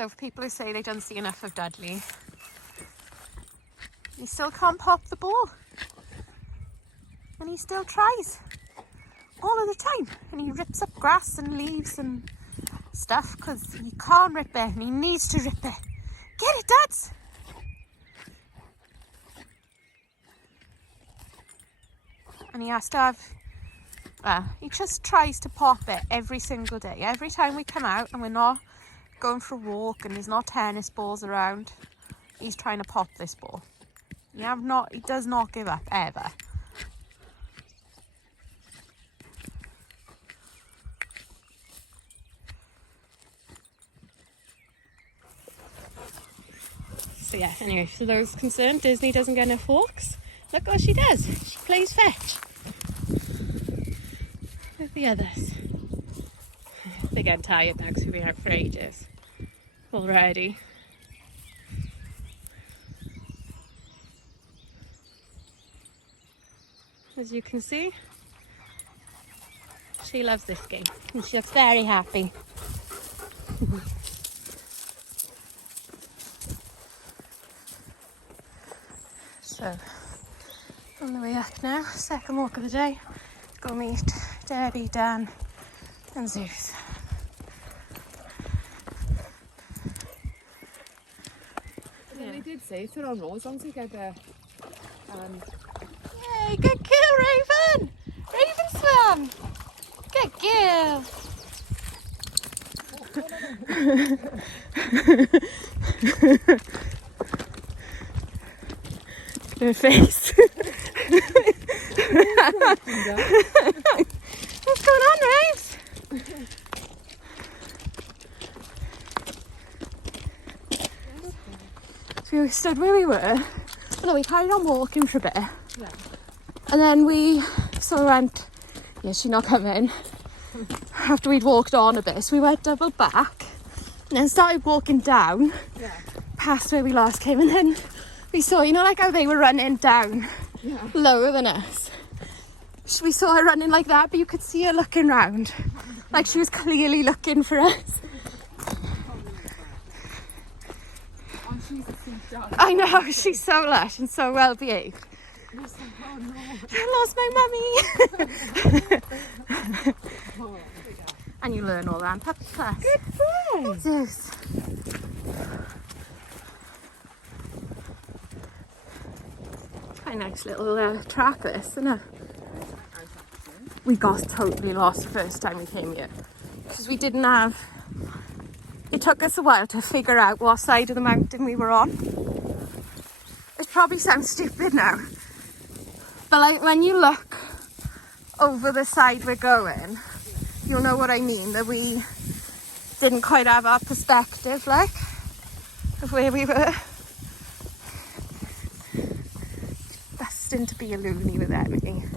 So for people who say they don't see enough of Dudley, he still can't pop the ball. And he still tries all of the time. And he rips up grass and leaves and stuff because he can't rip it and he needs to rip it. Get it, Dads! And he has to have, he just tries to pop it every single day. Every time we come out and we're not going for a walk and there's not tennis balls around, he's trying to pop this ball. He does not give up, ever. So yeah, anyway, for those concerned, Disney doesn't get enough walks. Look what she does. She plays fetch with the others. They're getting tired now because we've been out for ages already. As you can see, she loves this game and she looks very happy. So, on the way back now, second walk of the day, go meet Debbie, Dan and Zeus. Yeah. They did say it's their own road as long as you get the Yay, good kill, Raven! Raven swam! Good kill! Her face. What's going on, Raves? So we stood where we were. Oh no, we carried on walking for a bit. yeah. And then we sort of went, yeah, she's not coming. After we'd walked on a bit, so we went double back and then started walking down past where we last came, and then we saw, you know, like how they were running down lower than us. We saw her running like that, but you could see her looking round, like she was clearly looking for us. Oh, she's a sweet dog. I know, she's so lush and so well behaved. You're so, oh no. I lost my mummy. Oh, And you learn all that in puppy class. good boy. Yes. Quite a nice little track this, isn't it? We got totally lost the first time we came here because we didn't have, it took us a while to figure out what side of the mountain we were on. It probably sounds stupid now, but like when you look over the side we're going, you'll know what I mean, that we didn't quite have our perspective, like, of where we were. Busting to be a loony with everything.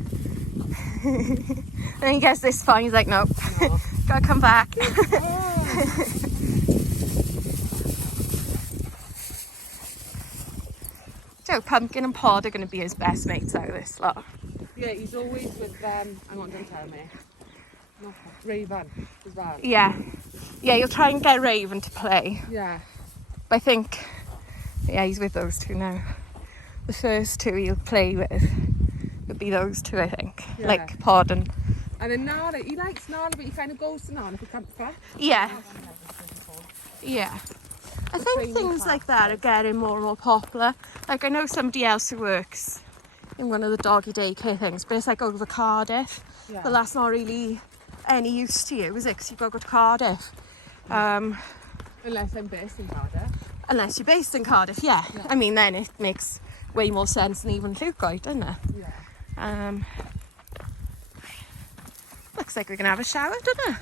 And he gets this far, he's like, nope, no. Gotta come back. So Pumpkin and Pod are going to be his best mates out of this lot. Yeah, he's always with them. Hang on, don't tell me. No, Raven as well. Yeah, you'll try and get Raven to play. Yeah. But I think, yeah, he's with those two now. The first two he'll play with would be those two, I think. Yeah. Like Pod and... And then Nala, he likes Nala, but he kind of goes to Nala if he can't fetch. Yeah. Yeah. I think things like that are getting more and more popular. Like, I know somebody else who works in one of the doggy daycare things, but it's like over Cardiff. Yeah. But that's not really any use to you, is it? Because you've got to go to Cardiff. Unless I'm based in Cardiff. Unless you're based in Cardiff, yeah. I mean, then it makes way more sense than even Llugoid, doesn't it? Yeah. Looks like we're going to have a shower, doesn't it?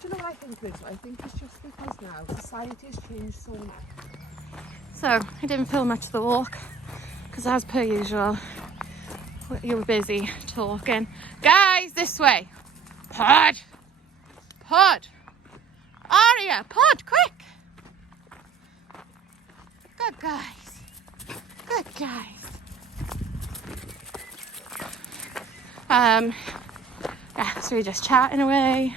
Do you know what I think is? I think it's just because now society has changed so much. So, I didn't film much of the walk, because as per usual, you were busy talking. Guys, this way. Pod! Pod! Aria, Pod, quick! Good guys. Good guys. Yeah, so we're just chatting away,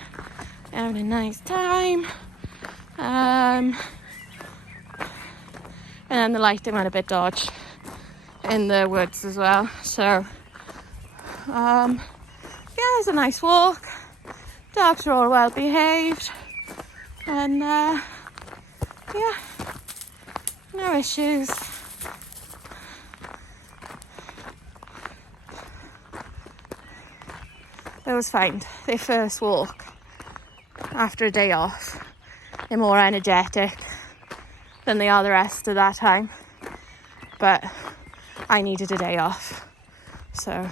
having a nice time. And then the lighting went a bit dodgy in the woods as well. So, yeah, it was a nice walk. Dogs are all well behaved. And, yeah, no issues. It was fine. Their first walk after a day off. They're more energetic than they are the rest of that time. But I needed a day off. So